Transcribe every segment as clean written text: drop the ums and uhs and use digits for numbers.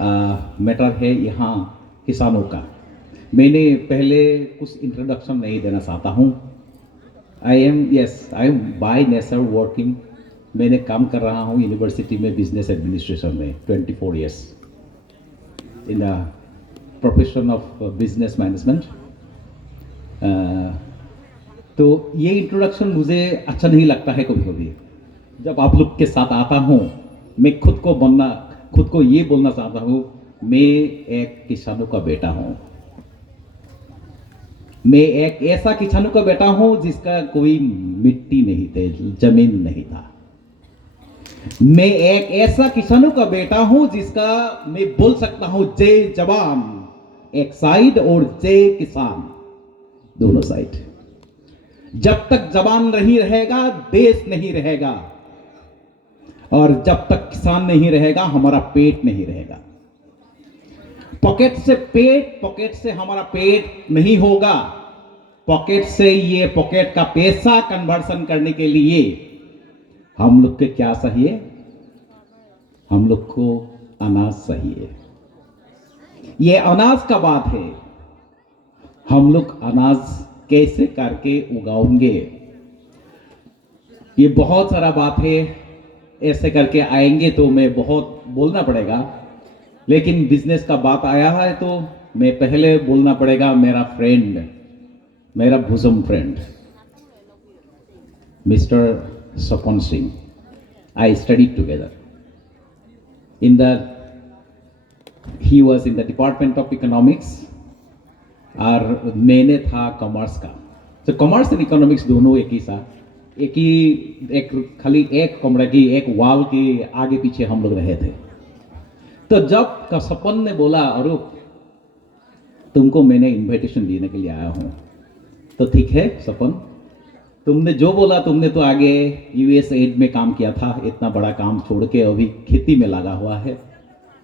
Matter है यहाँ किसानों का। मैंने पहले कुछ इंट्रोडक्शन नहीं देना चाहता हूँ। I am by nature working. मैंने काम कर रहा हूँ यूनिवर्सिटी में बिजनेस एडमिनिस्ट्रेशन में 24 years in the profession of business management. तो ये इंट्रोडक्शन मुझे अच्छा नहीं लगता है कभी कभी। जब आप लोग के साथ आता हूँ मैं खुद को ये बोलना चाहता हूँ, मैं एक किसानों का बेटा हूँ। मैं एक ऐसा किसानों का बेटा हूँ जिसका कोई मिट्टी नहीं थे, जमीन नहीं था। मैं एक ऐसा किसानों का बेटा हूँ जिसका मैं बोल सकता हूँ जय जवान एक साइड और जय किसान दोनों साइड। जब तक जवान नहीं रहेगा देश नहीं रहेगा, और जब तक किसान नहीं रहेगा हमारा पेट नहीं रहेगा। पॉकेट से हमारा पेट नहीं होगा। पॉकेट से ये पॉकेट का पैसा कन्वर्सन करने के लिए हम लोग के क्या चाहिए? हम लोग को अनाज चाहिए। ये अनाज का बात है। हम लोग अनाज कैसे करके उगाएंगे? ये बहुत सारा बात है। ऐसे करके आएंगे तो मैं बहुत बोलना पड़ेगा, लेकिन बिजनेस का बात आया है तो मैं पहले बोलना पड़ेगा मेरा फ्रेंड, मेरा भुजम friend mister Sapan Singh. I studied together in the he was in the department of economics और मैंने था कॉमर्स का। तो कॉमर्स एंड इकोनॉमिक्स दोनों एक ही साथ, खाली एक कमरे की एक वॉल के आगे पीछे हम लोग रहे थे। तो जब सपन ने बोला अरे तुमको मैंने इनविटेशन देने के लिए आया हूं, तो ठीक है सपन, तुमने जो बोला, तुमने तो आगे यूएस एड में काम किया था, इतना बड़ा काम छोड़ के अभी खेती में लगा हुआ है,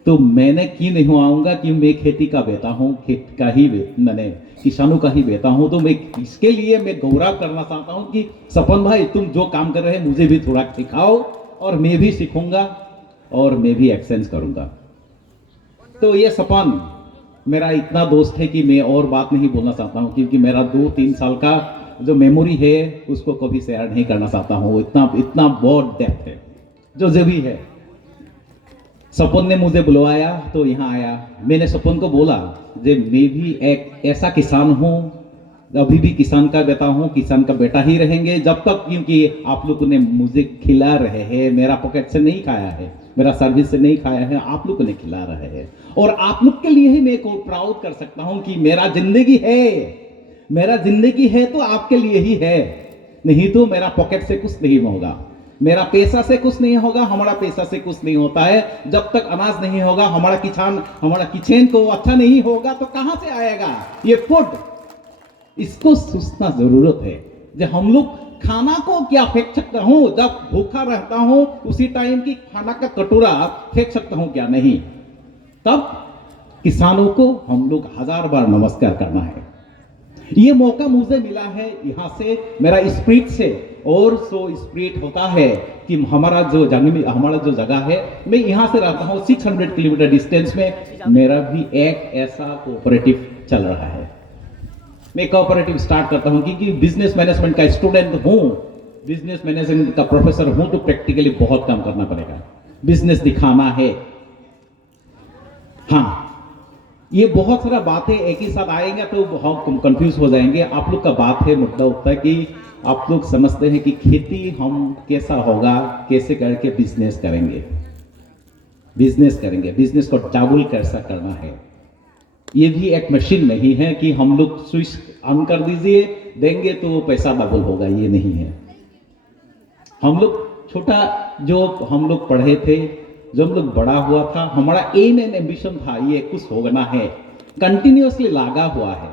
तो मैंने क्यों नहीं आऊंगा कि मैं खेती का बेटा हूँ, खेत का ही मैंने किसानों का ही बेटा हूँ। तो मैं इसके लिए मैं गौरव करना चाहता हूँ कि सपन भाई तुम जो काम कर रहे हैं मुझे भी थोड़ा सिखाओ और मैं भी सीखूंगा और मैं भी एक्सचेंज करूंगा। तो ये सपन मेरा इतना दोस्त है कि मैं और बात नहीं बोलना चाहता हूँ, क्योंकि मेरा 2-3 साल का जो मेमोरी है उसको कभी शेयर नहीं करना चाहता हूँ। इतना बहुत डेप्थ है जो भी है। सपन ने मुझे बुलवाया तो यहाँ आया। मैंने सपन को बोला जे मैं भी एक ऐसा किसान हूँ, अभी भी किसान का बेटा हूँ, किसान का बेटा ही रहेंगे जब तक, क्योंकि आप लोगों ने मुझे खिला रहे हैं, मेरा पॉकेट से नहीं खाया है, मेरा सर्विस से नहीं खाया है, आप लोगों ने खिला रहे हैं। और आप लोग के लिए ही मैं को प्राउड कर सकता हूँ कि मेरा जिंदगी है तो आपके लिए ही है, नहीं तो मेरा पॉकेट से कुछ नहीं होगा, मेरा पैसा से कुछ नहीं होगा, हमारा पैसा से कुछ नहीं होता है। जब तक अनाज नहीं होगा, हमारा किचन को अच्छा नहीं होगा तो कहां से आएगा ये फूड? इसको सोचना जरूरत है। जब हम लोग खाना को क्या फेंक सकता हूं, जब भूखा रहता हूं उसी टाइम की खाना का कटोरा फेंक सकता हूं क्या? नहीं। तब किसानों को हम लोग 1000 बार नमस्कार करना है। ये मौका मुझे मिला है यहां से, मेरा स्पिरिट से, और सो स्पिरिट होता है कि हमारा जो जगह है, मैं यहां से रहता हूं 600 किलोमीटर डिस्टेंस में, मेरा भी एक ऐसा कोऑपरेटिव चल रहा है। मैं कोऑपरेटिव स्टार्ट करता हूं क्योंकि बिजनेस मैनेजमेंट का स्टूडेंट हूं, बिजनेस मैनेजमेंट का प्रोफेसर हूं, तो प्रैक्टिकली बहुत काम करना पड़ेगा, बिजनेस दिखाना है। हाँ, ये बहुत सारा बातें एक ही साथ आएंगे तो हम कंफ्यूज हो जाएंगे। आप लोग का बात है, मुद्दा उठता है कि आप लोग समझते हैं कि खेती हम कैसा होगा, कैसे करके बिजनेस करेंगे, बिजनेस को डबल कैसा करना है। ये भी एक मशीन नहीं है कि हम लोग स्विच ऑन कर दीजिए देंगे तो पैसा डबल होगा, ये नहीं है। हम लोग छोटा जो हम लोग पढ़े थे, जब हम लोग बड़ा हुआ था, हमारा एम एंड एम्बिशन था ये कुछ होना है, कंटिन्यूअसली लगा हुआ है।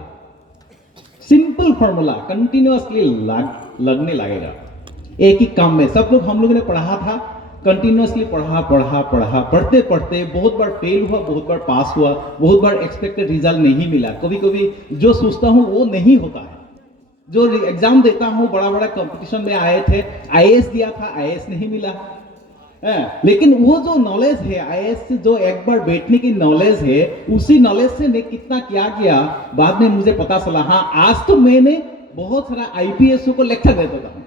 सिंपल फॉर्मूला, कंटिन्यूअसली लगने लगेगा एक ही काम में। सब लोग हम लोगों ने पढ़ा था, कंटिन्यूअसली पढ़ते पढ़ते बहुत बार फेल हुआ, बहुत बार पास हुआ, बहुत बार एक्सपेक्टेड रिजल्ट नहीं मिला। कभी कभी जो सोचता हूं वो नहीं होता है। जो एग्जाम देता हूं, बड़ा बड़ा कंपटीशन में आए थे, आईएएस दिया था, आईएएस नहीं मिला। लेकिन वो जो नॉलेज है आईएएस से जो एक बार बैठने की नॉलेज है, उसी नॉलेज से मैं कितना क्या किया बाद में मुझे पता चला। हाँ, आज तो मैंने बहुत सारा आईपीएस को लेक्चर दे देता हूँ,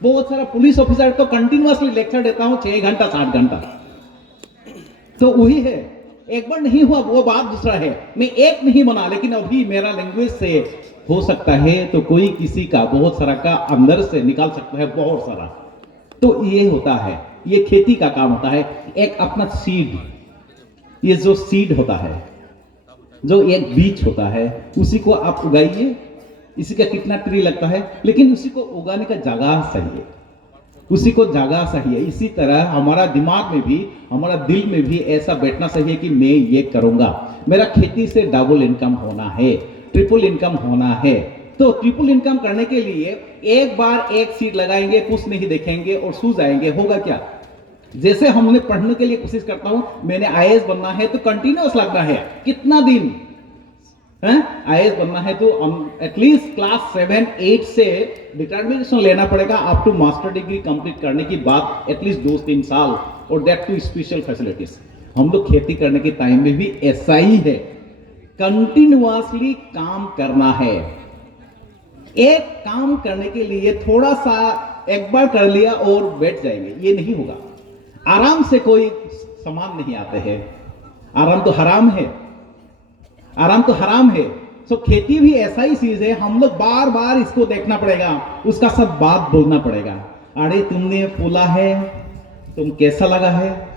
बहुत सारा पुलिस ऑफिसर को कंटिन्यूअसली लेक्चर देता हूँ 6 घंटा 7 घंटा। तो वही है, एक बार नहीं हुआ वो बात दूसरा है। मैं एक नहीं बना, लेकिन अभी मेरा लैंग्वेज से हो सकता है तो कोई किसी का बहुत सारा का अंदर से निकाल सकता है बहुत सारा। तो ये होता है, ये खेती का काम होता है। एक अपना सीड, ये जो सीड होता है, जो एक बीज होता है, उसी को आप उगाइए। इसी का कितना ट्री लगता है, लेकिन उसी को उगाने का जगह चाहिए, उसी को जगह चाहिए। इसी तरह हमारा दिमाग में भी, हमारा दिल में भी ऐसा बैठना चाहिए कि मैं ये करूंगा, मेरा खेती से डबल इनकम होना है, ट्रिपल इनकम होना है। तो ट्रिपल इनकम करने के लिए एक बार एक सीड लगाएंगे, कुछ नहीं देखेंगे और सो जाएंगे, होगा क्या? जैसे हमने पढ़ने के लिए कोशिश करता हूं, मैंने आईएएस बनना है तो कंटिन्यूअस लगना है, कितना दिन आईएएस बनना है तो एटलीस्ट क्लास 7-8 से डिटर्मिनेशन लेना पड़ेगा up to master degree complete करने की बात, एटलीस्ट 2-3 साल, और दैट टू स्पेशल फैसिलिटीज। हम लोग खेती करने के टाइम में भी ऐसा ही है, कंटिन्यूअसली काम करना है। एक काम करने के लिए थोड़ा सा एक बार कर लिया और बैठ जाएंगे, ये नहीं होगा। आराम से कोई सामान नहीं आते हैं, आराम तो हराम है, आराम तो हराम है। सो खेती भी ऐसा ही चीज है, हम लोग बार बार इसको देखना पड़ेगा, उसका सब बात बोलना पड़ेगा। अरे तुमने फूला है, तुम कैसा लगा है,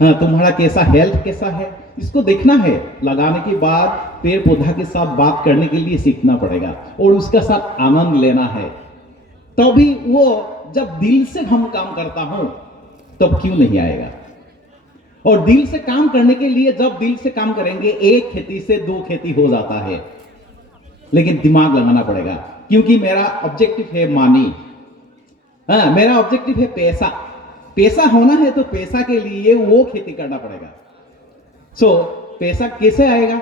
हाँ तुम्हारा कैसा हेल्थ कैसा है, इसको देखना है। लगाने के बाद पेड़ पौधा के साथ बात करने के लिए सीखना पड़ेगा और उसका साथ आनंद लेना है। तभी वो जब दिल से हम काम करता हूं तब क्यों नहीं आएगा। और दिल से काम करने के लिए जब दिल से काम करेंगे, एक खेती से 2 खेती हो जाता है, लेकिन दिमाग लगाना पड़ेगा। क्योंकि मेरा ऑब्जेक्टिव है मानी, मेरा ऑब्जेक्टिव है पैसा। पैसा होना है तो पैसा के लिए वो खेती करना पड़ेगा। सो पैसा कैसे आएगा?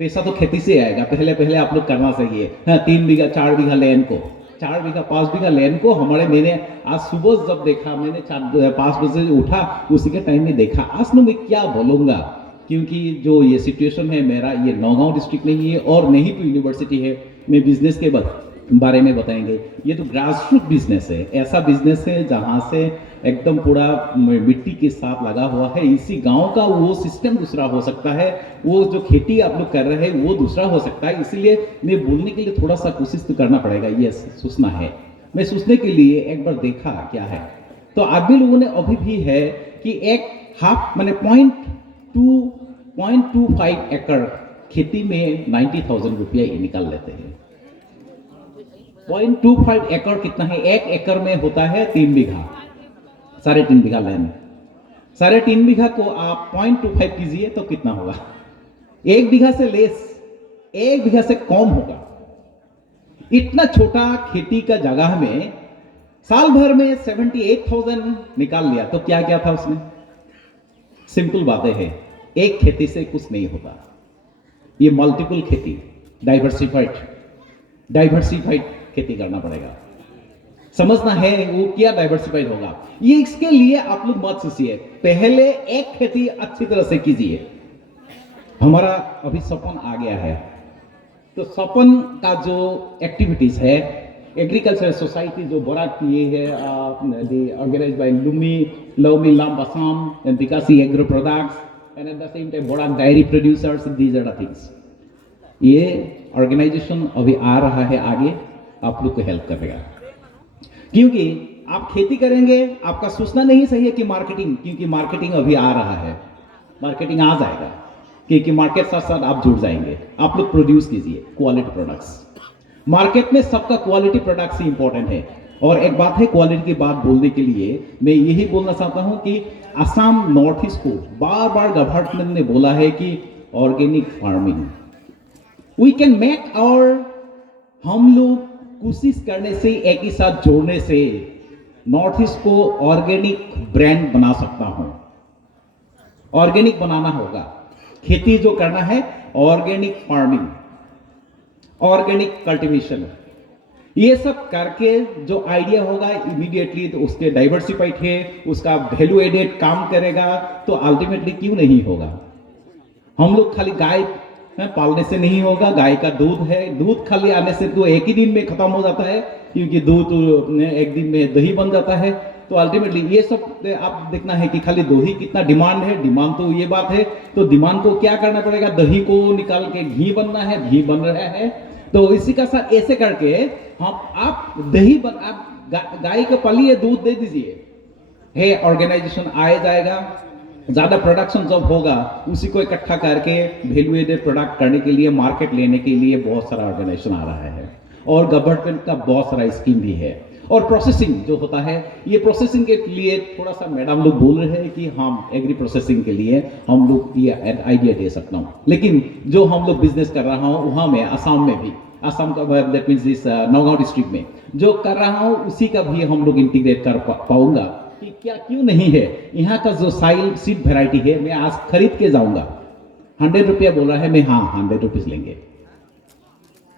पैसा तो खेती से आएगा। पहले पहले आप लोग करना चाहिए, 3 बीघा 4 बीघा लैंड को, 4 बीघा 5 बीघा लैंड को मैंने आज सुबह जब देखा, मैंने 5 बजे उठा, उसी के टाइम में देखा। आज मैं क्या बोलूंगा, क्योंकि जो ये सिचुएशन है मेरा, ये नौगांव डिस्ट्रिक्ट नहीं है और नहीं तो यूनिवर्सिटी है। मैं बिजनेस के बारे में बताएंगे। ये तो ग्रास रूट बिजनेस है, ऐसा बिजनेस है जहाँ से एकदम पूरा मिट्टी के साथ लगा हुआ है। इसी गांव का वो सिस्टम दूसरा हो सकता है, वो जो खेती आप लोग कर रहे हैं वो दूसरा हो सकता है। इसीलिए मैं बोलने के लिए थोड़ा सा कोशिश तो करना पड़ेगा, ये सोचना है। मैं सोचने के लिए एक बार देखा क्या है, तो आदमी लोगों ने अभी भी है कि एक हाफ मैंने 0.25 एकड़ खेती में 90,000 रुपया निकाल लेते हैं। 0.25 एकड़ कितना है? 1 एकड़ में होता है 3 बीघा, 3.5 बीघा लैंड। 3.5 बीघा को आप 0.25 कीजिए तो कितना होगा? 1 बीघा से लेस, 1 बीघा से कम होगा। इतना छोटा खेती का जगह में साल भर में 78,000 निकाल लिया, तो क्या क्या था उसमें? सिंपल बातें हैं, एक खेती से कुछ नहीं होता। ये मल्टीपल खेती, डाइवर्सिफाइड खेती करना पड़ेगा। समझना है वो क्या डाइवर्सिफाइड होगा। ये इसके लिए आप लोग मत सोचिए, पहले एक खेती अच्छी तरह से कीजिए। हमारा अभी सपन आ गया है, तो सपन का जो एक्टिविटीज है, एग्रीकल्चर सोसाइटी जो बोराक किए है, ऑर्गेनाइज्ड बाय लवमी लाम असम एंड विकासी agro products and at the same time बोराक dairy producers, these are the things. ये ऑर्गेनाइजेशन अभी आ रहा है आगे, आप लोग को हेल्प करेगा। क्योंकि आप खेती करेंगे, आपका सोचना नहीं सही है कि मार्केटिंग, क्योंकि मार्केटिंग अभी आ रहा है, मार्केटिंग आ जाएगा, क्योंकि मार्केट साथ साथ आप जुड़ जाएंगे। आप लोग प्रोड्यूस कीजिए क्वालिटी प्रोडक्ट्स। मार्केट में सबका क्वालिटी प्रोडक्ट्स ही इंपॉर्टेंट है। और एक बात है, क्वालिटी की बात बोलने के लिए मैं यही बोलना चाहता हूं कि असम नॉर्थ ईस्ट को बार बार गवर्नमेंट ने बोला है कि organic farming we can make और हम लोग कोशिश करने से, एक ही साथ जोड़ने से नॉर्थ ईस्ट को ऑर्गेनिक ब्रांड बना सकता हूं। ऑर्गेनिक बनाना होगा, खेती जो करना है, ऑर्गेनिक फार्मिंग, ऑर्गेनिक कल्टीवेशन। ये सब करके जो आइडिया होगा इमीडिएटली तो उसके डाइवर्सिफाइड है, उसका वैल्यू एडेड काम करेगा, तो अल्टीमेटली क्यों नहीं होगा। हम लोग खाली गाय पालने से नहीं होगा, गाय का दूध है, दूध खाली आने से तो एक ही दिन में खत्म हो जाता है, क्योंकि दूध एक दिन में दही बन जाता है। तो अल्टीमेटली ये सब आप देखना है कि खाली दही कितना डिमांड है, डिमांड तो ये बात है, तो डिमांड को क्या करना पड़ेगा, दही को निकाल के घी बनना है, घी बन रहा है। तो इसी का साथ ऐसे करके हम आप दही बन, आप गाय को पालिए, दूध दे दीजिए, है ऑर्गेनाइजेशन आए जाएगा, ज़्यादा प्रोडक्शन जब होगा उसी को इकट्ठा करके वैल्यू एडेड प्रोडक्ट करने के लिए, मार्केट लेने के लिए बहुत सारा ऑर्गेनाइजेशन आ रहा है, और गवर्नमेंट का बहुत सारा स्कीम भी है। और प्रोसेसिंग जो होता है, ये प्रोसेसिंग के लिए थोड़ा सा मैडम लोग बोल रहे हैं कि हम एग्री प्रोसेसिंग के लिए हम लोग ये आइडिया दे सकता हूँ, लेकिन जो हम लोग बिजनेस कर रहा हूँ वहाँ में असम में भी, असम का that means this Naugaon district में जो कर रहा हूँ उसी का भी हम लोग इंटीग्रेट कर पाऊंगा कि क्या क्यों नहीं है। यहाँ का जो साइल सीड वेराइटी है, मैं आज खरीद के जाऊंगा, 100 रुपया बोल रहा है, मैं हाँ 100 रुपीज लेंगे,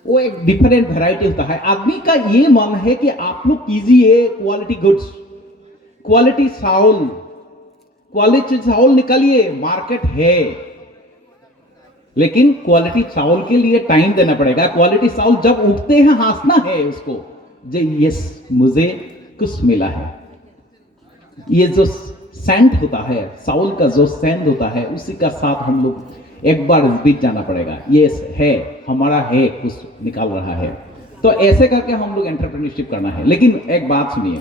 वो एक डिफरेंट वेराइटी होता है। आदमी का ये मन है कि आप लोग कीजिए क्वालिटी गुड्स, क्वालिटी चावल निकालिए, मार्केट है, लेकिन क्वालिटी चावल के लिए टाइम देना पड़ेगा। क्वालिटी चावल जब उगते हैं हंसना है उसको, जे यस मुझे कुछ मिला है। ये जो सेंट होता है, चावल का जो सेंट होता है, उसी का साथ हम लोग एक बार बीत जाना पड़ेगा, यस है हमारा है, कुछ निकाल रहा है। तो ऐसे करके हम लोग एंटरप्रेन्योरशिप करना है। लेकिन एक बात सुनिए,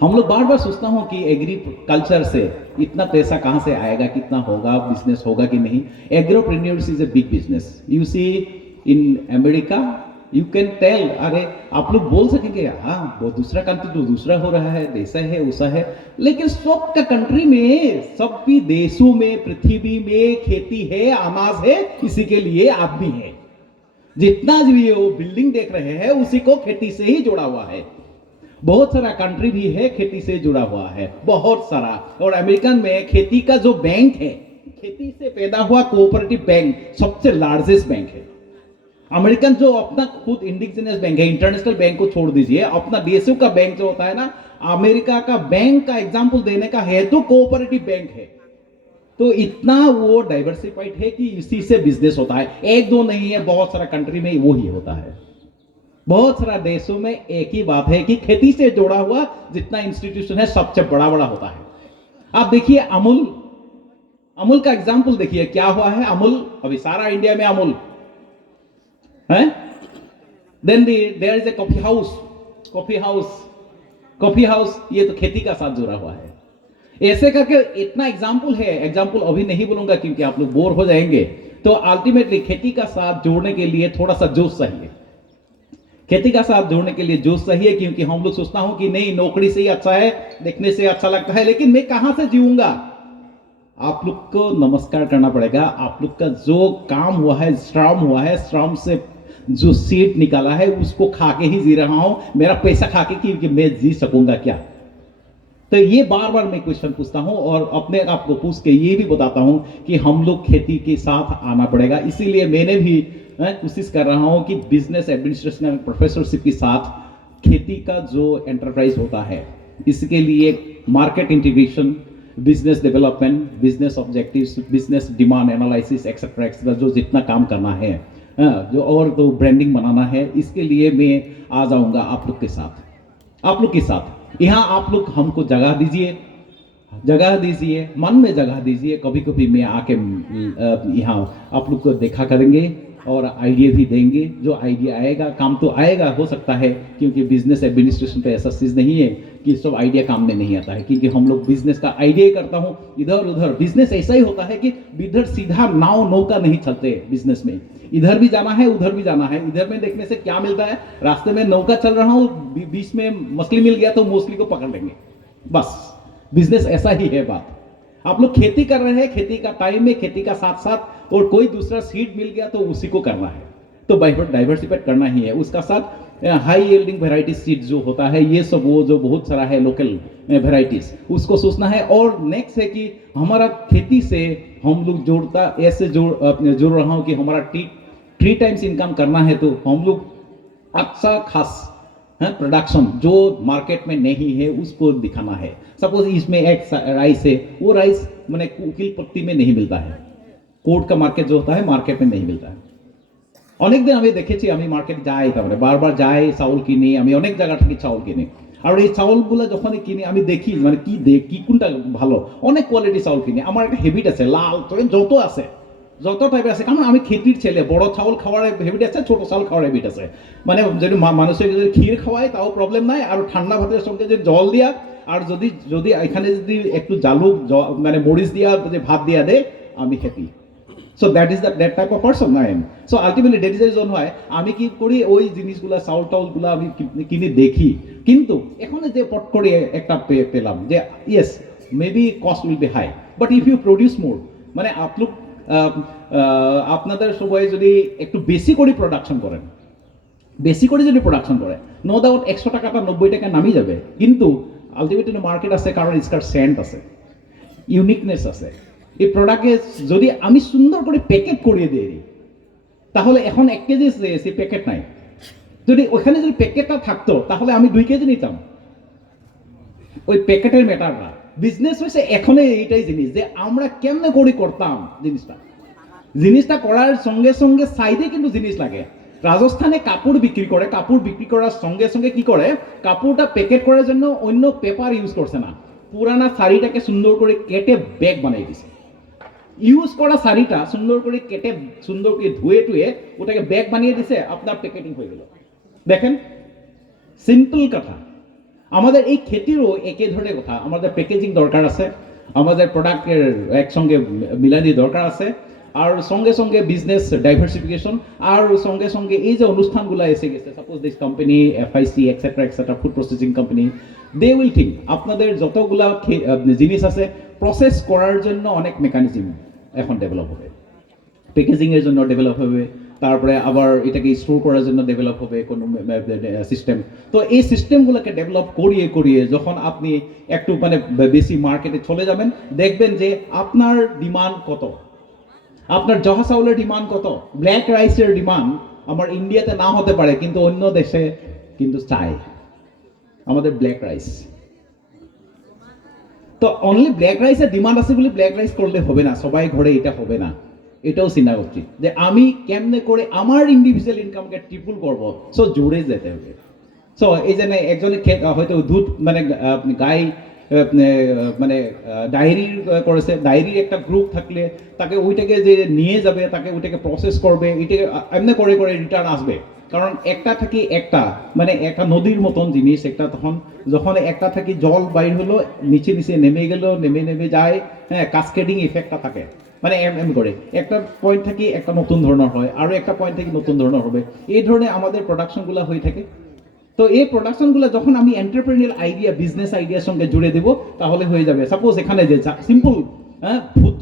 हम लोग बार बार सोचता हूँ कि एग्रीकल्चर से इतना पैसा कहाँ से आएगा, कितना होगा, बिजनेस होगा कि नहीं। Agropreneurs is a big business. You see in America you can tell, अरे आप लोग बोल सकेंगे हाँ वो दूसरा कंट्री तो दूसरा हो रहा है, ऐसा है वैसा है, लेकिन सब का कंट्री में, सब भी देशों में, पृथ्वी में खेती है, अनाज है, इसी के लिए आदमी है। जितना भी वो बिल्डिंग देख रहे हैं उसी को खेती से ही जुड़ा हुआ है। बहुत सारा कंट्री भी है खेती से जुड़ा हुआ है, बहुत सारा। और अमेरिकन में खेती का जो बैंक है, खेती से पैदा हुआ कोऑपरेटिव बैंक सबसे लार्जेस्ट बैंक है। अमेरिकन जो अपना खुद इंडिजिनियस बैंक है, इंटरनेशनल बैंक को छोड़ दीजिए, अपना देशों का बैंक जो होता है ना, अमेरिका का बैंक का एग्जांपल देने का है तो कोऑपरेटिव बैंक है। तो इतना वो डाइवर्सिफाइड है कि इसी से बिजनेस होता है, एक दो नहीं है, बहुत सारा कंट्री में वो ही होता है। बहुत सारा देशों में एक ही बात है कि खेती से जुड़ा हुआ जितना इंस्टीट्यूशन है सबसे बड़ा बड़ा होता है। आप देखिए अमूल का एग्जांपल देखिए, क्या हुआ है अमूल, अभी सारा इंडिया में अमूल है। Then there is a coffee house, ये तो खेती का साथ जुड़ा हुआ है। ऐसे करके इतना एग्जाम्पल है, एग्जाम्पल अभी नहीं बोलूंगा क्योंकि आप लोग बोर हो जाएंगे। तो अल्टीमेटली खेती का साथ जोड़ने के लिए थोड़ा सा जोश चाहिए, खेती का साथ जोड़ने के लिए जोश चाहिए, क्योंकि हम लोग सोचता हूं कि नहीं नौकरी से ही अच्छा है, देखने से अच्छा लगता है, लेकिन मैं कहां से जीऊंगा। आप लोग को नमस्कार करना पड़ेगा। आप लोग का जो काम हुआ है, श्रम हुआ है, श्रम से जो सीट निकाला है उसको खा के ही जी रहा हूं, मेरा पैसा खा के, क्योंकि मैं जी सकूंगा क्या। तो ये बार बार मैं क्वेश्चन पूछता हूं और अपने आप को पूछ के ये भी बताता हूं कि हम लोग खेती के साथ आना पड़ेगा। इसीलिए मैंने भी कोशिश कर रहा हूं कि बिजनेस एडमिनिस्ट्रेशन प्रोफेसरशिप के साथ खेती का जो एंटरप्राइज होता है, इसके लिए market integration, business development, business objectives, business demand analysis etcetera etcetera, जो जितना काम करना है, जो और तो ब्रांडिंग बनाना है, इसके लिए मैं आ जाऊंगा आप लोग के साथ। यहाँ आप लोग हमको जगह दीजिए, मन में जगह दीजिए। कभी कभी मैं आके यहाँ आप लोग को देखा करेंगे और आइडिया भी देंगे। जो आइडिया आएगा काम तो आएगा, हो सकता है, क्योंकि बिजनेस एडमिनिस्ट्रेशन पे ऐसा चीज़ नहीं है कि सब आइडिया काम में नहीं आता है, क्योंकि हम लोग बिजनेस का आइडिया करता हूँ इधर उधर। बिजनेस ऐसा ही होता है कि इधर सीधा नौका नहीं चलते बिजनेस में, इधर भी जाना है उधर भी जाना है। इधर में देखने से क्या मिलता है, रास्ते में नौका चल रहा हूँ, बीच में मछली मिल गया तो मछली को पकड़ लेंगे, बस। बिजनेस ऐसा ही है बात। आप लोग खेती कर रहे हैं, खेती का टाइम में खेती का साथ साथ और कोई दूसरा सीड मिल गया तो उसी को करना है, तो डाइवर्सिफाइड करना ही है। उसका साथ हाई यील्डिंग वेराइटी सीड जो होता है, ये सब वो जो बहुत सारा है लोकल वेराइटीज, उसको सोचना है। और नेक्स्ट है कि हमारा खेती से हम लोग ऐसे जोड़ रहा हूँ कि हमारा 3 टाइम्स इनकम करना है, तो हम लोग अच्छा खास प्रोडक्शन जो मार्केट में नहीं है उसको दिखाना है। सपोज इसमें एक राइस है, वो राइस मैंने उकिल पट्टी में नहीं मिलता है, कोर्ट का मार्केट जो होता है मार्केट में नहीं मिलता है। অনেক দিন আমি দেখেছি, আমি মার্কেট যাই, তারপরে বারবার যাই, চাউল কিনি, আমি অনেক জায়গা থেকে চাউল কিনি। আর এই চাউলগুলো যখনই কিনি আমি দেখি মানে কি কোনটা ভালো, অনেক কোয়ালিটি চাউল কিনি। আমার একটা হ্যাবিট আছে, লাল যত আছে, যত টাইপের আছে, কারণ আমি খেতির ছেলে, বড় চাউল খাওয়ার হ্যাবিট আছে, ছোট চাউল খাওয়ার হ্যাবিট আছে। মানে যদি মানুষের যদি ক্ষীর খাওয়ায় তাও প্রবলেম নাই, আর ঠান্ডা ভাতের সঙ্গে যে জল দিয়া, আর যদি যদি এখানে যদি একটু জালুক মানে মরিচ দিয়া যদি ভাত দিয়া দেয়, আমি happy. So that is that type of person I am. So ultimately that is the reason হয় আমি কি করি, ওই জিনিসগুলো চাউল টাউলগুলো আমি কিনে দেখি। কিন্তু এখন যে পট করে একটা পেলাম যে yes maybe cost will be high, but if you produce more, মানে আপনাদের সবাই যদি একটু বেশি করে প্রোডাকশন করেন, বেশি করে যদি প্রোডাকশন করে, নো ডাউট 100 টাকাটা 90 টাকা নামি যাবে, কিন্তু আলটিমেটলি মার্কেট আছে, কারণ ইসকার সেন্ট আছে, ইউনিকনেস আছে। এই প্রোডাক্টে যদি আমি সুন্দর করে প্যাকেট করিয়ে দিই, তাহলে এখন 1 কেজি সেই প্যাকেট নাই, যদি ওখানে যদি প্যাকেটটা থাকতো তাহলে আমি 2 কেজি নিতাম। ওই প্যাকেটের ম্যাটার না, বিজনেস হয়েছে এখনই এইটাই জিনিস যে আমরা কেমনে করে করতাম জিনিসটা করার সঙ্গে সঙ্গে সাইডে কিন্তু জিনিস লাগে। রাজস্থানে কাপড় বিক্রি করে, কাপড় বিক্রি করার সঙ্গে সঙ্গে কি করে, কাপড়টা প্যাকেট করার জন্য অন্য পেপার ইউজ করছে না, পুরানা শাড়িটাকে সুন্দর করে কেটে ব্যাগ বানিয়ে দিছে। ইউজ করা শাড়িটা সুন্দর করে কেটে সুন্দর করে ধুয়ে টুয়ে ওটাকে ব্যাগ বানিয়ে দিছে, আপনার প্যাকেটিং হয়ে গেল। দেখেন সিম্পল কথা। আমাদের এই ক্ষেত্রেও একই ধরনের কথা, আমাদের প্যাকেজিং দরকার আছে, আমাদের প্রোডাক্টের একসঙ্গে মিলানি দরকার আছে, আর সঙ্গে সঙ্গে বিজনেস ডাইভার্সিফিকেশন, আর সঙ্গে সঙ্গে এই যে অনুষ্ঠানগুলো এসে গেছে, suppose this company FIC extra food processing company, they will think আপনাদের যতগুলা জিনিস আছে প্রসেস করার জন্য অনেক মেকানিজম এখন ডেভেলপ হবে, প্যাকেজিংয়ের জন্য ডেভেলপ হবে, তারপরে আবার এটাকে স্টোর করার জন্য ডেভেলপ হবে কোনো সিস্টেম। তো এই সিস্টেমগুলোকে ডেভেলপ করিয়ে করিয়ে যখন আপনি একটু মানে বেশি মার্কেটে চলে যাবেন, দেখবেন যে আপনার ডিমান্ড কত, আপনার জহা চাউলের ডিমান্ড কত, ব্ল্যাক রাইসের ডিমান্ড আমার ইন্ডিয়াতে না হতে পারে, কিন্তু অন্য দেশে কিন্তু চাই আমাদের ব্ল্যাক রাইস। তো অনলি ব্ল্যাক রাইসের ডিমান্ড আছে বলে ব্ল্যাক রাইস করলে হবে না, সবাই ঘরে এটা হবে না, এটাও চিন্তা করছি যে আমি কেমনে করে আমার ইন্ডিভিজুয়াল ইনকামকে ট্রিপল করব। সো জোরে যেতে হবে। সো এই জন্য একজনে হয়তো দুধ মানে গাই মানে ডায়েরির করেছে, ডায়েরির একটা গ্রুপ থাকলে তাকে ওইটাকে যে নিয়ে যাবে, তাকে ওইটাকে প্রসেস করবে, এটাকে এমনি করে করে রিটার্ন আসবে। কারণ একটা থাকি একটা মানে একটা নদীর মতন জিনিস, একটা তখন যখন একটা থাকি জল বাইর হলো নিচে নিচে নেমে গেল, নেমে নেমে যায়, হ্যাঁ, কাসকেডিং ইফেক্টটা থাকে, মানে এম করে একটা পয়েন্ট থেকে একটা নতুন ধরনের হয়, আরও একটা পয়েন্ট থেকে নতুন ধরনের হবে, এই ধরনের আমাদের প্রোডাকশনগুলো হয়ে থাকে। তো এই প্রোডাকশনগুলো যখন আমি এন্টারপ্রেনিয়াল আইডিয়া, বিজনেস আইডিয়ার সঙ্গে জুড়ে দেবো, তাহলে হয়ে যাবে। সাপোজ এখানে যে সিম্পল, হ্যাঁ, ভূত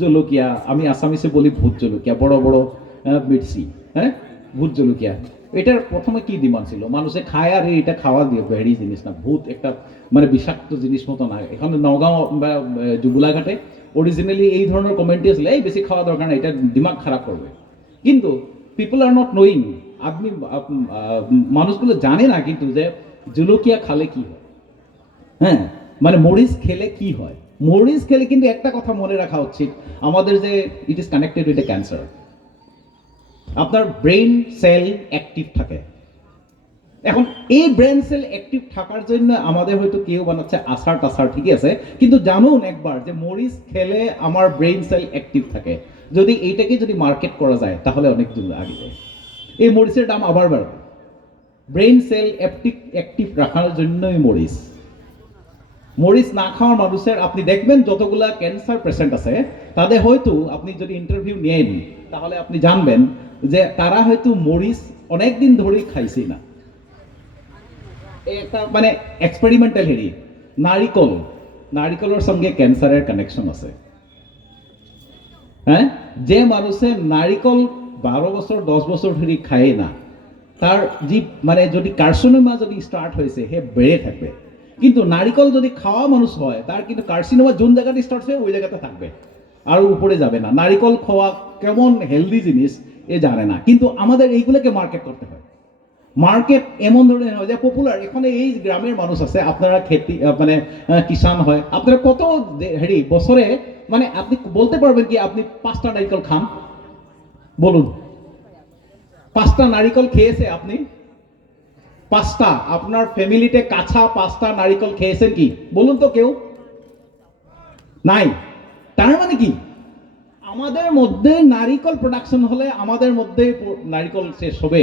জলকিয়া, আমি আসামিসে বলি ভূত জলকিয়া, বড় বড় মির্চি, হ্যাঁ, ভূত জলকিয়া, এটার প্রথমে কি ডিমান্ড ছিল, মানুষে খায় আর এটা খাওয়া দিয়ে ভেড়ি জিনিস না, ভূত একটা মানে বিষাক্ত জিনিস মতো না। এখানে নগাঁও বা গোলাঘাটে অরিজিনালি এই ধরনের কমেন্টই আসলে এই বেশি খাওয়া দরকার না, এটা দিমাগ খারাপ করবে। কিন্তু পিপল আর নট নোয়িং, আপনি মানুষগুলো জানে না কিন্তু যে জুলকিয়া খালে কি হয়, হ্যাঁ, মানে মরিচ খেলে কি হয়। মরিচ খেলে কিন্তু একটা কথা মনে রাখা উচিত, আমাদের যে it is connected with a cancer, আপনার ব্রেন সেল অ্যাক্টিভ থাকে। এখন এই ব্রেন সেল অ্যাক্টিভ থাকার জন্য আমাদের হয়তো কেউ বানাচ্ছে আচার টাচার, ঠিকই আছে, কিন্তু জানুন একবার যে মরিচ খেলে আমার ব্রেন সেল অ্যাক্টিভ থাকে। যদি এইটাকে যদি মার্কেট করা যায় তাহলে অনেক দূর আগে যায়, এই মরিচের দাম আবার বাড়বে। ব্রেন সেল অ্যাক্টিভ রাখার জন্যই মরিচ না খাওয়ার মানুষের আপনি দেখবেন যতগুলা ক্যান্সার পেশেন্ট আছে, তাদের হয়তো আপনি যদি ইন্টারভিউ নেন তাহলে আপনি জানবেন যে তারা হয়তো মরিচ অনেক দিন ধরেই খাইছে না। এটা মানে এক্সপেরিমেন্টাল হেরি, নারিকলের সঙ্গে ক্যান্সারের কানেকশন আছে। হ্যাঁ, যে মানুষের নারিকল 12 বছর 10 বছর ধরে খায় না, তার জীব মানে যদি কার্সিনোমা যদি স্টার্ট হয়েছে হে বেড়ে থাকবে। কিন্তু নারিকল যদি খাওয়া মানুষ হয় তার কিন্তু কার্সিনোমা যোন জায়গাতে স্টার্ট হয়ে ওই জায়গাতে থাকবে, আর উপরে যাবে না। নারিকল খাওয়া কেমন হেলদি জিনিস এ জানে না, কিন্তু আমাদের এইগুলোকে মার্কেট করতে হয়। মার্কেট এমন ধরনের হয় যে পপুলার, এখানে এই গ্রামের মানুষ আছে, আপনারা খেতি মানে কিষান হয়, আপনারা কত হেরি বছরে মানে আপনি বলতে পারবেন কি আপনি 5টা নারিকেল খান? বলুন, 5টা নারিকেল খেয়েছে আপনি? 5টা আপনার ফ্যামিলিতে কাঁচা 5টা নারিকেল খেয়েছেন কি বলুন তো কেউ? নাই। তার মানে কি আমাদের মধ্যে নারিকেল প্রোডাকশন হলে আমাদের মধ্যে নারিকেল শেষ হবে।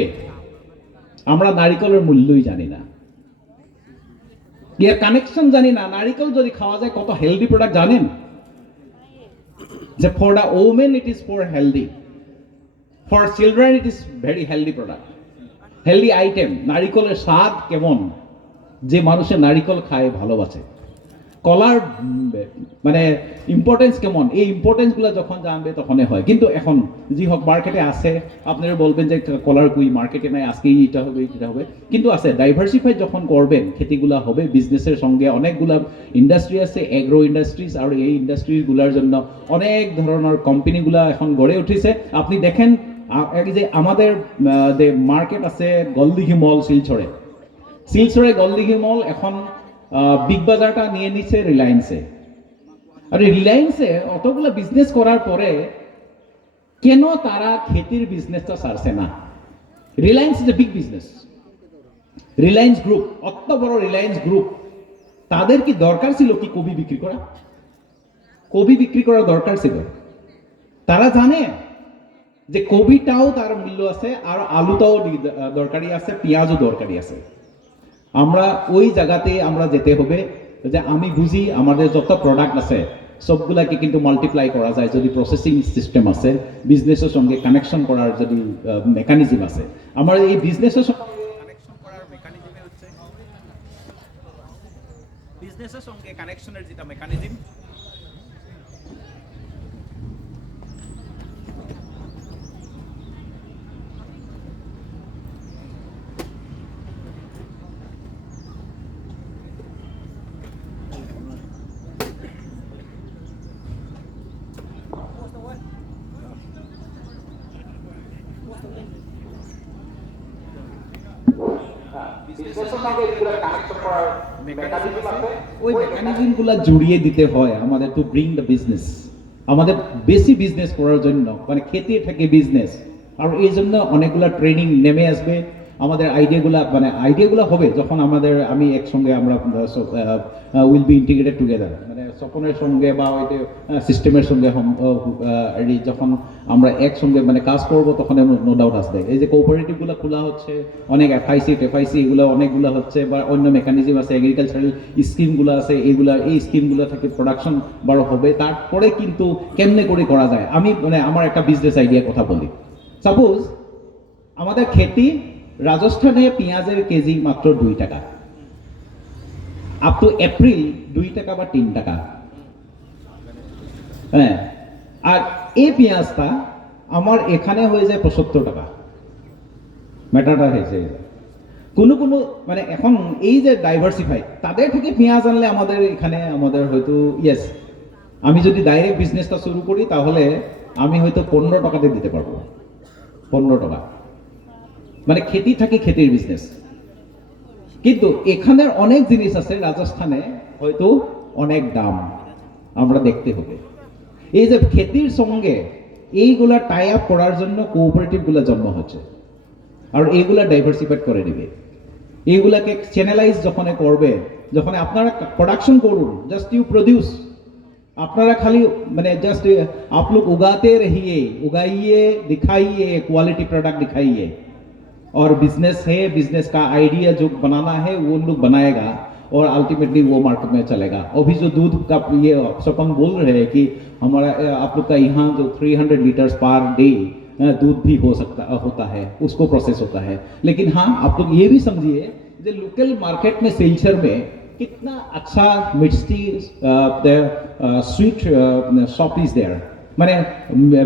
আমরা নারিকেলের মূল্যই জানি না, এর কানেকশন জানি না। নারিকেল যদি খাওয়া যায় কত হেলদি প্রোডাক্ট জানেন? যে for the women it is for healthy, for children it is very healthy product, healthy item. নারিকেলের স্বাদ কেমন, যে মানুষের নারিকেল খায় ভালোবাসে। কলার মানে ইম্পর্টেন্স কেমন, এই ইম্পর্টেন্সগুলো যখন জানবে তখনই হয়। কিন্তু এখন যি হোক মার্কেটে আছে, আপনারা বলবেন যে কলার কুই মার্কেটে নাই, আজকে এটা হবে এটা হবে, কিন্তু আছে। ডাইভার্সিফাই যখন করবেন খেতিগুলা হবে, বিজনেসের সঙ্গে অনেকগুলা ইন্ডাস্ট্রি আছে, এগ্রো ইন্ডাস্ট্রিজ, আর এই ইন্ডাস্ট্রিগুলোর জন্য অনেক ধরনের কোম্পানিগুলা এখন গড়ে উঠেছে। আপনি দেখেন যে আমাদের যে মার্কেট আছে গলদিঘি মল শিলচরে, শিলচরে গলদিঘি মল এখন বিগ বাজারটা নিয়ে নিচ্ছে রিলায়েন্সে। আর রিলায়েন্সে অতগুলো বিজনেস করার পরে কেন তারা খেতির বিজনেসটা ছাড়ছে না? Reliance is a big business. Reliance group, অত বড় রিলায়েন্স গ্রুপ, তাদের কি দরকার ছিল কি কবি বিক্রি করা? কবি বিক্রি করার দরকার ছিল? তারা জানে যে কবিটাও তার মূল্য আছে, আর আলুটাও দরকারি আছে, পেঁয়াজও দরকারি আছে। আমরা ওই জায়গাতে আমরা যেতে হবে যে আমি বুঝি আমাদের যত প্রোডাক্ট আছে সবগুলাকে কিন্তু মাল্টিপ্লাই করা যায় যদি প্রসেসিং সিস্টেম আছে, বিজনেসের সঙ্গে কানেকশন করার যদি মেকানিজম আছে। আমার এই বিজনেসের সঙ্গে কানেকশন করার মেকানিজমে হচ্ছে বিজনেসের সঙ্গে কানেকশনের যেটা মেকানিজম, ওই মেকানিজমগুলো জড়িয়ে দিতে হয় আমাদের টু ব্রিং দ্য বিজনেস। আমাদের বেশি বিজনেস করার জন্য মানে খেতে থাকে বিজনেস, আর এই জন্য অনেকগুলো ট্রেনিং নেমে আসবে। আমাদের আইডিয়াগুলো হবে যখন আমি একসঙ্গে আমরা উইল বি ইন্টিগ্রেটেড টুগেদার, মানে স্বপনের সঙ্গে বা ওই সিস্টেমের সঙ্গে যখন আমরা একসঙ্গে মানে কাজ করবো তখন নো ডাউট আসবে। এই যে কোঅপারেটিভগুলো খোলা হচ্ছে, অনেক এফআইসি টেফআইসি এগুলো অনেকগুলো হচ্ছে, বা অন্য মেকানিজম আছে, এগ্রিকালচারাল স্কিমগুলো আছে, এই স্কিমগুলো থেকে প্রোডাকশন বড় হবে। তারপরে কিন্তু কেমনে করে করা যায়, আমি মানে আমার একটা বিজনেস আইডিয়া কথা বলি। সাপোজ আমাদের খেতি রাজস্থানে পেঁয়াজের কেজি মাত্র 2 টাকা, আপ টু এপ্রিল 2 টাকা বা 3 টাকা। হ্যাঁ, আর এই পেঁয়াজটা আমার এখানে হয়ে যায় 75 টাকা। ম্যাটারটা হয়েছে কোনো মানে এখন এই যে ডাইভার্সিফাই, তাদের থেকে পেঁয়াজ আনলে আমাদের এখানে আমাদের হয়তো ইয়েস, আমি যদি ডাইরেক্ট বিজনেসটা শুরু করি তাহলে আমি হয়তো 15 টাকাতে দিতে পারবো। 15 টাকা মানে খেতি থাকে, খেতির বিজনেস। কিন্তু এখানের অনেক জিনিস আছে রাজস্থানে হয়তো অনেক দাম, আমরা দেখতে হবে। এই যে খেতির সঙ্গে এইগুলা টাই আপ করার জন্য কোঅপারেটিভগুলো জন্ম হচ্ছে, আর এইগুলা ডাইভার্সিফাইড করে দিবে। এইগুলাকে চ্যানেলাইজ যখন করবে, যখন আপনারা প্রোডাকশন করুন, জাস্ট ইউ প্রডিউস, আপনারা খালি মানে जस्ट आप लोग उगाते रहिए, उगाइए, दिखाइए, क्वालिटी प्रोडक्ट दिखाइए, और बिजनेस है, बिजनेस का आइडिया जो बनाना है वो लोग बनाएगा और अल्टीमेटली वो मार्केट में चलेगा। अभी जो दूध का ये स्वपन बोल रहे हैं कि हमारा आप लोग का यहाँ जो 300 लीटर्स पर डे दूध भी होता है, उसको प्रोसेस होता है। लेकिन हाँ, आप लोग ये भी समझिए जो लोकल मार्केट में सिलचर में कितना अच्छा मिष्टी स्वीट शॉप इज देयर, माने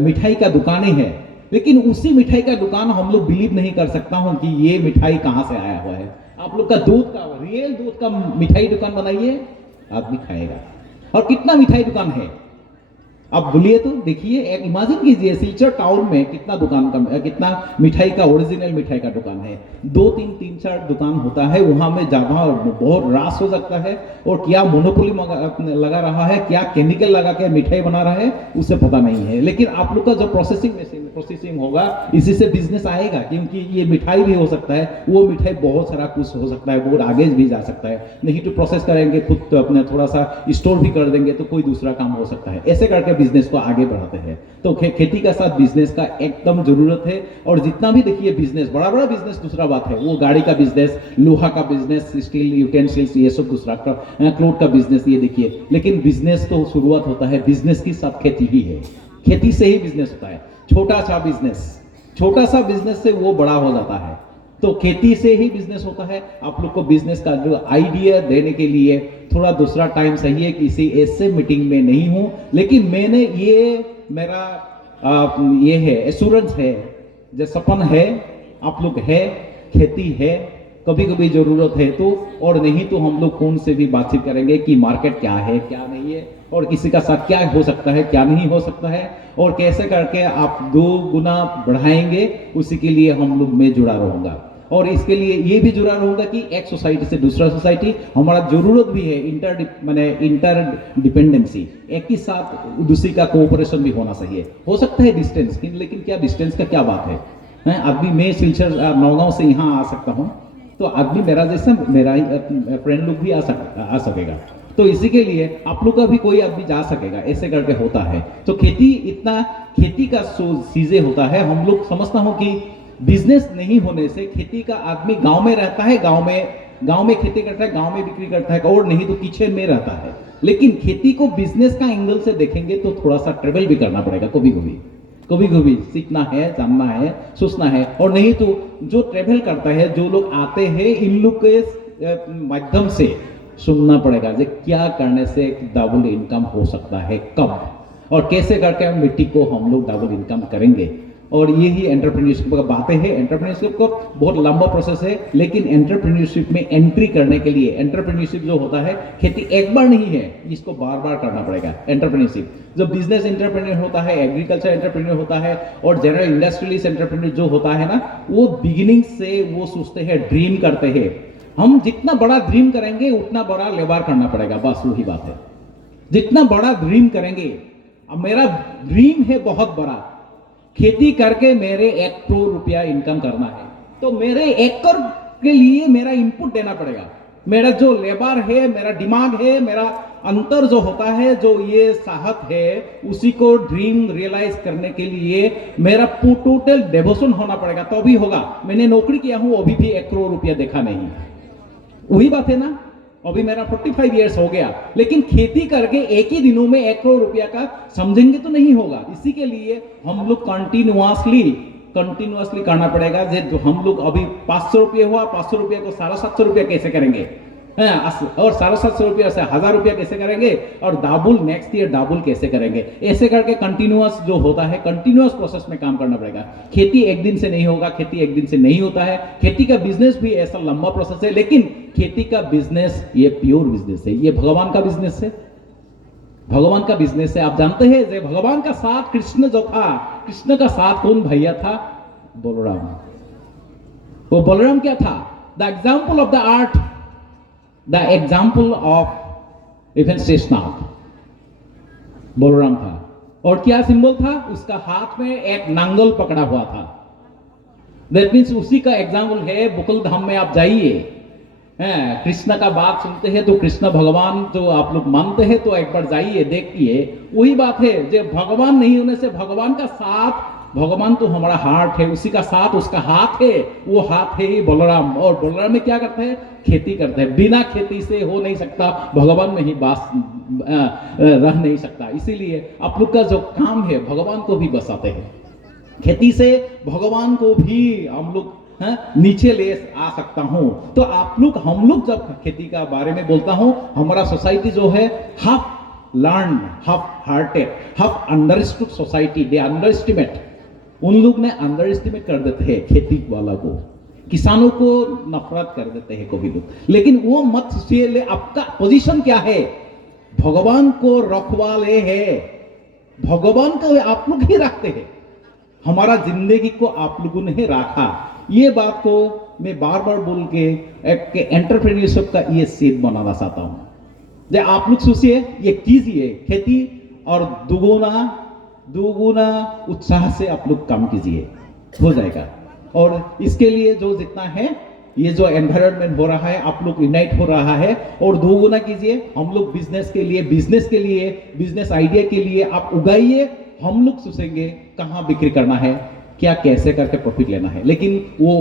मिठाई का दुकान ही है, लेकिन उसी मिठाई का दुकान हम लोग बिलीव नहीं कर सकता हूं कि ये मिठाई कहां से आया हुआ है। आप लोग का दूध का रियल दूध का मिठाई दुकान बनाइए, आदमी खाएगा। और कितना मिठाई दुकान है, आप बोलिए तो देखिए, एक इमेजिन कीजिए सिलचर टाउन में कितना दुकान का, कितना मिठाई का, ओरिजिनल मिठाई का दुकान है, 2 3 3 4 दुकान होता है, वहां में जाना बहुत रास हो सकता है, और क्या मोनोपोली लगा रहा है, क्या केमिकल लगा के मिठाई बना रहा है, उसे पता नहीं है। लेकिन आप लोग का जो प्रोसेसिंग होगा, इसी से बिजनेस आएगा, क्योंकि ये मिठाई भी हो सकता है, वो मिठाई बहुत सारा कुछ हो सकता है, बहुत आगे भी जा सकता है, नहीं तो प्रोसेस करेंगे खुद, तो अपने थोड़ा सा स्टोर भी कर देंगे तो कोई दूसरा काम हो सकता है। ऐसे करके बिजनेस को आगे बढ़ाते हैं। तो खेती का साथ बिजनेस का एकदम जरूरत है। और जितना भी देखिए बिजनेस, बड़ा बड़ा बिजनेस दूसरा बात है, वो गाड़ी का बिजनेस, लोहा का बिजनेस, स्टील यूटेंसिल्स, ये सब दूसरा, क्लोथ का बिजनेस, ये देखिए। लेकिन बिजनेस तो शुरुआत होता है, बिजनेस की सब खेती ही है, खेती से ही बिजनेस होता है। छोटा सा बिजनेस से वो बड़ा हो जाता है। तो खेती से ही बिजनेस होता है। आप लोग को बिजनेस का जो आइडिया देने के लिए थोड़ा दूसरा टाइम सही है, किसी ऐसे मीटिंग में नहीं हूं, लेकिन मैंने ये मेरा ये है, एश्योरेंस है, जो सपन है, आप लोग है, खेती है, कभी कभी जरूरत है तो, और नहीं तो हम लोग कौन से भी बातचीत करेंगे कि मार्केट क्या है, क्या नहीं है, और किसी का साथ क्या हो सकता है, क्या नहीं हो सकता है, और कैसे करके आप 2 गुना बढ़ाएंगे, उसी के लिए हम लोग में जुड़ा रहूंगा। और इसके लिए ये भी जुड़ा रहूंगा कि एक सोसाइटी से दूसरा सोसाइटी, हमारा जरूरत भी है इंटर डिपेंडेंसी, एक ही साथ दूसरी का कोऑपरेशन भी होना चाहिए। हो सकता है डिस्टेंस, लेकिन क्या डिस्टेंस का क्या बात है, आदमी मैं सिलचर नौगांव से यहाँ आ सकता हूँ, तो आदमी मेरा जैसा, मेरा ही फ्रेंड लोग भी आ सकेगा। तो इसी के लिए आप लोग का भी कोई आदमी जा सकेगा, ऐसे करके होता है। तो खेती का चीजें होता है। हम लोग समझता हूँ कि बिजनेस नहीं होने से खेती का आदमी गांव में रहता है, गांव में खेती करता है, गांव में बिक्री करता है, और नहीं तो किचन में रहता है। लेकिन खेती को बिजनेस का एंगल से देखेंगे तो थोड़ा सा ट्रेवल भी करना पड़ेगा, कभी कभी सीखना है, जानना है, सोचना है। और नहीं तो जो ट्रेवल करता है, जो लोग आते हैं, इन लोग के माध्यम से सुनना पड़ेगा कि क्या करने से डबल इनकम हो सकता है, कब और कैसे करके मिट्टी को हम लोग डबल इनकम करेंगे। और यही एंटरप्रेन्योरशिप का बातें हैं। एंटरप्रेन्योरशिप को बहुत लंबा प्रोसेस है, लेकिन एंटरप्रेन्योरशिप में एंट्री करने के लिए, एंटरप्रेन्योरशिप जो होता है, खेती एक बार नहीं है, इसको बार बार करना पड़ेगा। एंटरप्रेन्योरशिप जो बिजनेस एंटरप्रेन्योर होता है, एग्रीकल्चर एंटरप्रेन्योर होता है, और जनरल इंडस्ट्रियलिस्ट एंटरप्रेन्योर जो होता है ना, वो बिगिनिंग से वो सोचते हैं, ड्रीम करते हैं। हम जितना बड़ा ड्रीम करेंगे उतना बड़ा लेबर करना पड़ेगा, बस वही बात है। जितना बड़ा ड्रीम करेंगे, अब मेरा ड्रीम है बहुत बड़ा, खेती करके मेरे 1 करोड़ रुपया इनकम करना है, तो मेरे 1 करोड़ के लिए मेरा इनपुट देना पड़ेगा। मेरा जो लेबर है, मेरा दिमाग है, मेरा अंतर जो होता है, जो ये साहत है, उसी को ड्रीम रियलाइज करने के लिए मेरा टोटल डेवोशन होना पड़ेगा, तो भी होगा। मैंने नौकरी किया हूं, अभी भी 1 करोड़ रुपया देखा नहीं, वही बात है ना। अभी मेरा 45 इयर्स हो गया, लेकिन खेती करके एक ही दिनों में 1 करोड़ रुपया का समझेंगे तो नहीं होगा। इसी के लिए हम लोग कंटिन्यूअसली करना पड़ेगा। जो हम लोग अभी 500 रुपये हुआ, 500 रुपये को 750 रुपया कैसे करेंगे, और 750 रुपया से 1000 रुपया कैसे करेंगे, और डबल नेक्स्ट ईयर डबल कैसे करेंगे। ऐसे करके कंटिन्यूअस जो होता है, कंटिन्यूअस प्रोसेस में काम करना पड़ेगा। खेती एक दिन से नहीं होगा, खेती एक दिन से नहीं होता है। खेती का बिजनेस भी ऐसा लंबा प्रोसेस है, लेकिन खेती का बिजनेस ये प्योर बिजनेस है, ये भगवान का बिजनेस है, भगवान का बिजनेस है। आप जानते हैं जो भगवान का साथ कृष्ण जो था, कृष्ण का साथ कौन भैया था, बलराम। वो बलराम क्या था, the example of the art, the example of even Sheshnag, Balram था। और क्या सिंबल था, उसका हाथ में एक नांगल पकड़ा हुआ था। दैट मीन्स उसी का एग्जाम्पल है। बुकल धाम में आप जाइए, कृष्ण का बात सुनते हैं तो कृष्ण भगवान जो आप लोग मानते हैं, तो एक बार जाइए, देखिए, वही बात है। जो भगवान नहीं होने से भगवान का साथ, भगवान तो हमारा हार्ट है, उसी का साथ उसका हाथ है, वो हाथ है बलराम। और बलराम में क्या करते हैं, खेती करते हैं। बिना खेती से हो नहीं सकता, भगवान में ही रह नहीं सकता। इसीलिए आप लोग का जो काम है, भगवान को भी बसाते हैं। खेती से भगवान को भी हम लोग नीचे ले आ सकता हूं। तो आप लोग, हम लोग जब खेती का बारे में बोलता हूं, हमारा सोसाइटी जो है half learn, half hearted, half understood society, they underestimate. उन लोग ने अंडर एस्टिमेट कर देते हैं खेती वाला को, किसानों को नफरत कर देते हैं कभी लोग। लेकिन वो मत सोचिए, आपका पोजीशन क्या है, भगवान को रखवाले है, भगवान को आप लोग ही रखते हैं, हमारा जिंदगी को आप लोगों ने रखा। ये बात को मैं बार बार बोल के एक एंटरप्रेन्योरशिप का ये सीध बनाना चाहता हूं। जो आप लोग सोचिए, ये कीजिए खेती और दुगुना दुगुना उत्साह से आप लोग काम कीजिए, हो जाएगा। और इसके लिए जो जितना है, ये जो एनवायरनमेंट हो रहा है, आप लोग यूनाइट हो रहा है और दोगुना कीजिए। हम लोग बिजनेस के लिए, बिजनेस आइडिया के लिए आप उगाइए। हम लोग सोचेंगे कहाँ बिक्री करना है, क्या कैसे करके प्रॉफिट लेना है। लेकिन वो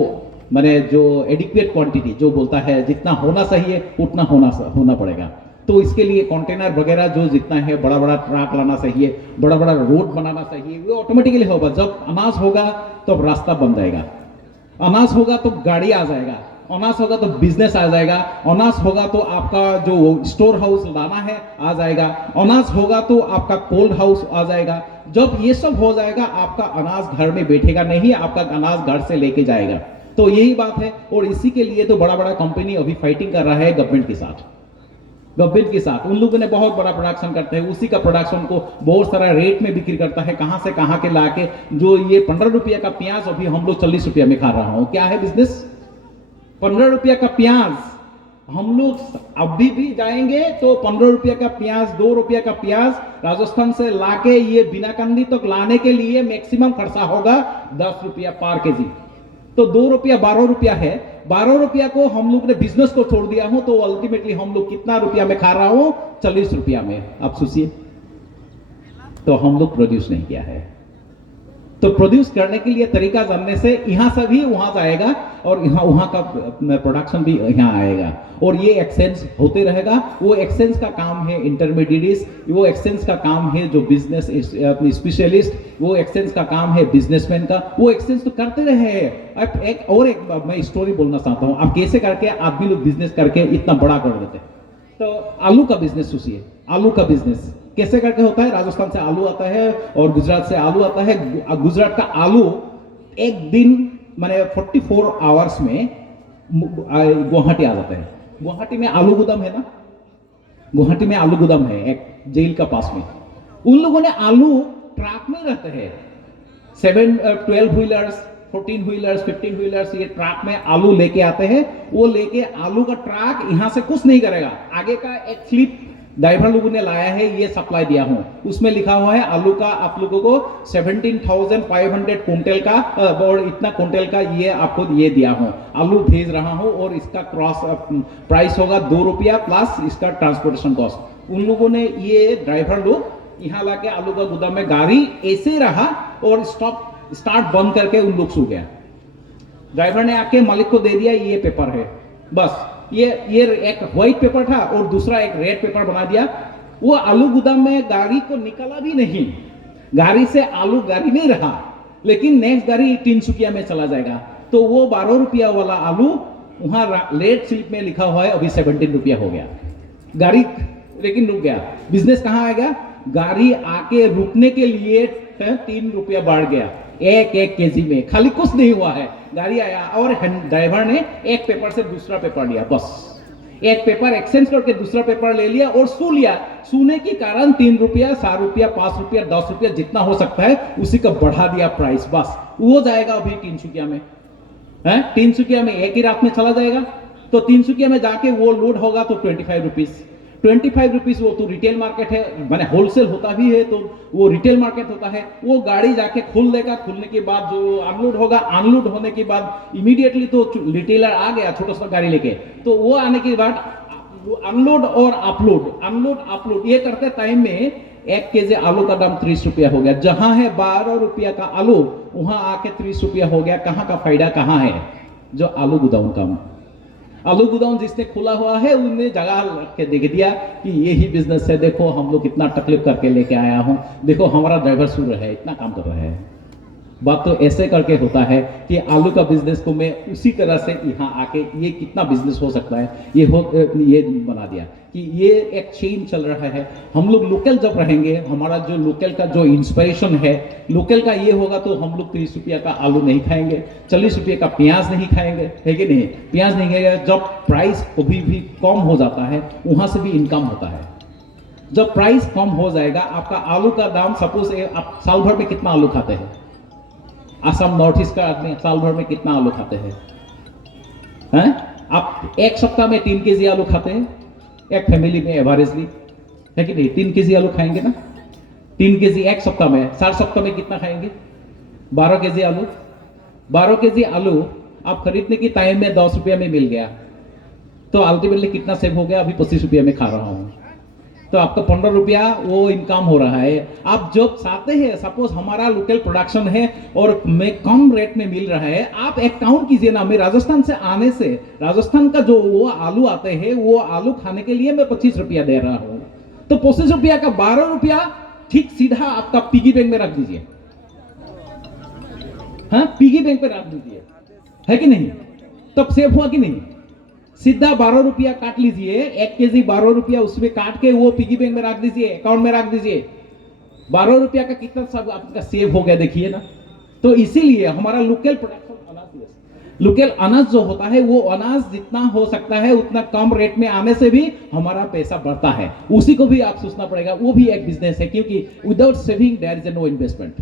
मैंने जो एडिक्वेट क्वांटिटी जो बोलता है, जितना होना चाहिए उतना होना पड़ेगा। तो इसके लिए कंटेनर वगैरह जो जितना है, बड़ा बड़ा ट्रक लाना चाहिए, बड़ा बड़ा रोड बनाना चाहिए। वो ऑटोमेटिकली होगा। जब अनाज होगा तब तो रास्ता बन जाएगा, अनाज होगा तो गाड़ी आ जाएगा, अनाज होगा तो बिजनेस आ जाएगा, अनाज होगा तो आपका जो स्टोर हाउस लाना है आ जाएगा, अनाज होगा तो आपका कोल्ड हाउस आ जाएगा। जब ये सब हो जाएगा, आपका अनाज घर में बैठेगा नहीं, आपका अनाज घर से लेके जाएगा। तो यही बात है। और इसी के लिए तो बड़ा बड़ा कंपनी अभी फाइटिंग कर रहा है गवर्नमेंट के साथ। उन लोगों ने बहुत बड़ा प्रोडक्शन करते हैं, उसी का प्रोडक्शन को बहुत सारा रेट में बिक्री करता है। कहां से कहां के लाके, जो ये 15 रुपया का प्याज अभी हम लोग 40 रुपया में खा रहा हूं। क्या है बिजनेस? 15 रुपया का प्याज हम लोग अभी भी जाएंगे तो 15 रुपया का प्याज, 2 रुपया का प्याज राजस्थान से लाके ये बिनाकंदी तक लाने के लिए मैक्सिमम खर्चा होगा 10 रुपया पर केजी। तो 2 रुपया 12 रुपया है। 12 रुपया को हम लोग ने बिजनेस को छोड़ दिया हो तो अल्टीमेटली हम लोग कितना रुपया में खा रहा हूं? 40 रुपया में। आप सोचिए, तो हम लोग प्रोड्यूस नहीं किया है। तो प्रोड्यूस करने के लिए तरीका जानने से यहां से भी वहां जाएगा और वहां का प्रोडक्शन भी यहां आएगा और ये एक्सचेंज होते रहेगा। वो एक्सचेंज का काम है इंटरमीडिएट्स, वो एक्सचेंज का काम है जो बिजनेस स्पेशलिस्ट, वो एक्सचेंज का काम है बिजनेसमैन का। वो एक्सचेंज तो करते रहे हैं। अब एक मैं स्टोरी बोलना चाहता हूं। आप कैसे करके आप भी लोग बिजनेस करके इतना बड़ा कर देते हैं। तो आलू का बिजनेस सोचिए, आलू का बिजनेस कैसे करके होता है? राजस्थान से आलू आता है और गुजरात से आलू आता है। गुजरात का आलू एक दिन माने 44 आवर्स में गुवाहाटी आ जाता है। गुवाहाटी में आलू गोदाम है ना, गुवाहाटी में आलू गोदाम है एक जेल का पास में। उन लोगों ने आलू ट्रक में रहते हैं, 12 व्हीलर्स, 14 व्हीलर्स, 15 व्हीलर्स, ये ट्रक में आलू लेके आते हैं। वो लेके आलू का ट्रक यहां से कुछ नहीं करेगा, आगे का एक स्लिप ड्राइवर लोगों ने लाया है, ये सप्लाई दिया हूं। उसमें लिखा हुआ है आलू का आप लोगों को 17,500 कुंटल का और इतना कुंटल का ये आपको ये दिया हूं, आलू भेज रहा हूं और इसका क्रॉस प्राइस होगा 2 रुपया प्लस इसका ट्रांसपोर्टेशन कॉस्ट। उन लोगों ने ये ड्राइवर लोग यहाँ लाके आलू का गोदाम में गाड़ी ऐसे रहा और स्टार्ट बंद करके उन लोग सो गया। ड्राइवर ने आके मालिक को दे दिया, ये पेपर है बस। ये एक व्हाइट पेपर था और दूसरा एक रेड पेपर बना दिया। वो आलू गोदाम में गाड़ी को निकाला भी नहीं, गाड़ी से आलू गाड़ी में रहा, लेकिन नेक्स्ट गाड़ी तिनसुकिया में चला जाएगा। तो वो 12 रुपया वाला आलू वहां रेड स्लिप में लिखा हुआ है अभी 17 रुपया हो गया। गाड़ी लेकिन रुक गया। बिजनेस कहां आ गया? गाड़ी आके रुकने के लिए 3 रुपया बढ़ गया एक केजी में। खाली कुछ नहीं हुआ है, गाड़ी आया और ड्राइवर ने एक पेपर से दूसरा पेपर लिया, बस एक पेपर एक्सचेंज करके दूसरा पेपर ले लिया और सू लिया। सूने के कारण 3 रुपया, 4 रुपया, 5 रुपया, 10 रुपया जितना हो सकता है उसी का बढ़ा दिया प्राइस। बस वो जाएगा अभी तिनसुकिया में, है तिनसुकिया में एक ही रात में चला जाएगा। तो तिनसुकिया में जाके वो लोड होगा तो 25 रुपीज, 25 रुपीज। वो तो रिटेल मार्केट है, मैंने होलसेल होता भी है तो वो रिटेल मार्केट होता है। वो गाड़ी जाके खोल देगा, खुलने के बाद जो अनलोड होगा, अनलोड होने के बाद इमीडिएटली तो रिटेलर आ गया छोटा सा गाड़ी लेके। तो वो आने के बाद अनलोड और अपलोड ये करते टाइम में 1 केजी आलू का दाम 30 रुपया हो गया। जहां है 12 रुपया का आलू, वहां आके 30 रुपया हो गया। कहां का फायदा कहां है? जो आलू गोदाम का, आलू गोदाम जिसने खुला हुआ है उन्हें जगह रख के देख दिया कि ये ही बिजनेस है, देखो हम लोग कितना तकलीफ करके लेके आया हूं, देखो हमारा ड्राइवर सो रहा है, इतना काम कर रहा है। बात तो ऐसे करके होता है कि आलू का बिजनेस को मैं उसी तरह से यहाँ आके ये कितना बिजनेस हो सकता है ये बना दिया कि ये एक चेन चल रहा है। हम लोग लोकल जब रहेंगे, हमारा जो लोकल का जो इंस्पिरेशन है लोकल का ये होगा तो हम लोग 30 रुपया का आलू नहीं खाएंगे, 40 रुपये का प्याज नहीं खाएंगे, है कि नहीं? प्याज नहीं खाएंगे। जब प्राइस कभी भी कम हो जाता है वहां से भी इनकम होता है। जब प्राइस कम हो जाएगा, आपका आलू का दाम, सपोज आप साल भर में कितना आलू खाते हैं? असम नॉर्थ ईस्ट का आदमी साल भर में कितना आलू खाते हैं? आप एक सप्ताह में 3 केजी आलू खाते हैं, एक फैमिली में एवरेजली, है कि नहीं? 3 केजी आलू खाएंगे ना? 3 केजी एक सप्ताह में, 4 सप्ताह में कितना खाएंगे? 12 केजी आलू। 12 केजी आलू आप खरीदने की टाइम में 10 रुपया में मिल गया, तो अल्टीमेटली कितना सेव हो गया? अभी 25 रुपया में खा रहा हूं, तो आपका 15 रुपया वो इनकम हो रहा है। आप जब चाहते हैं, सपोज हमारा लोकल प्रोडक्शन है और मैं कम रेट में मिल रहा है, आप एक काउंट कीजिए ना, मैं राजस्थान से आने से, राजस्थान का जो वो आलू आते हैं, वो आलू खाने के लिए मैं 25 रुपया दे रहा हूं, तो 25 रुपया का 12 रुपया ठीक सीधा आपका पिगी बैंक में रख दीजिए। हाँ, पिगी बैंक पे रख दीजिए, है कि नहीं? तब सेव हुआ कि नहीं? सीधा 12 रुपया काट लीजिए, 1 केजी 12 रुपया उसमें काट के वो पिगी बैंक में रख दीजिए, अकाउंट में रख दीजिए। 12 रुपया का कितना सब आपका सेव हो गया, देखिए ना। तो इसीलिए हमारा लोकल प्रोडक्शन अनाज, लोकल अनाज जो होता है, वो अनाज जितना हो सकता है उतना कम रेट में आने से भी हमारा पैसा बढ़ता है। उसी को भी आप सोचना पड़ेगा, वो भी एक बिजनेस है, क्योंकि without saving there is no investment.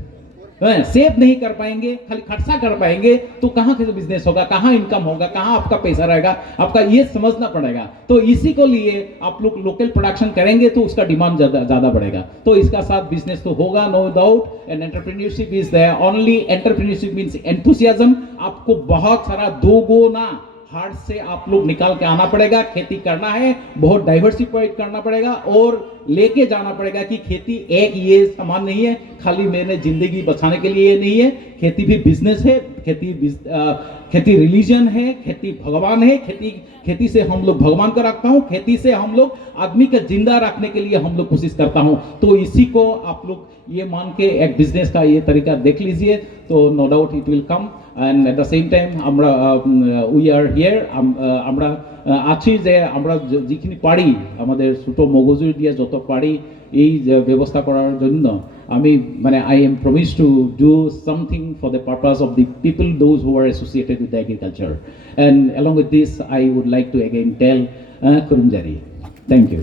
Save नहीं कर पाएंगे, खाली खर्चा कर पाएंगे, तो कहां से बिजनेस होगा, कहां इनकम होगा, कहां आपका पैसा रहेगा, आपका ये समझना पड़ेगा। तो इसी को लिए आप लोग लोकल प्रोडक्शन करेंगे तो उसका डिमांड ज्यादा बढ़ेगा, तो इसका साथ बिजनेस तो होगा, no doubt. And entrepreneurship is there, only entrepreneurship means enthusiasm. आपको बहुत सारा दोगुना हार्ड से आप लोग निकाल के आना पड़ेगा। खेती करना है, बहुत डाइवर्सिफाइड करना पड़ेगा और लेके जाना पड़ेगा कि खेती एक ये सामान नहीं है, खाली मैंने जिंदगी बचाने के लिए नहीं है, खेती भी बिजनेस है, खेती रिलीजन है, खेती भगवान है, खेती से हम लोग भगवान को रखता हूँ, खेती से हम लोग आदमी का जिंदा रखने के लिए हम लोग कोशिश करता हूँ। तो इसी को आप लोग ये मान के एक बिजनेस का ये तरीका देख लीजिए, तो no doubt it will come. And at the same time আমরা উই আর হিয়ার, আমরা আছি যে আমরা যেখানে পারি আমাদের ছোট মগজুর দিয়ে যত পারি এই ব্যবস্থা করার জন্য আমি মানে I am promise to do something for the purpose of the people those who are associated with the agriculture. And along with this I would like to again tell কুরুমজারি। Thank you.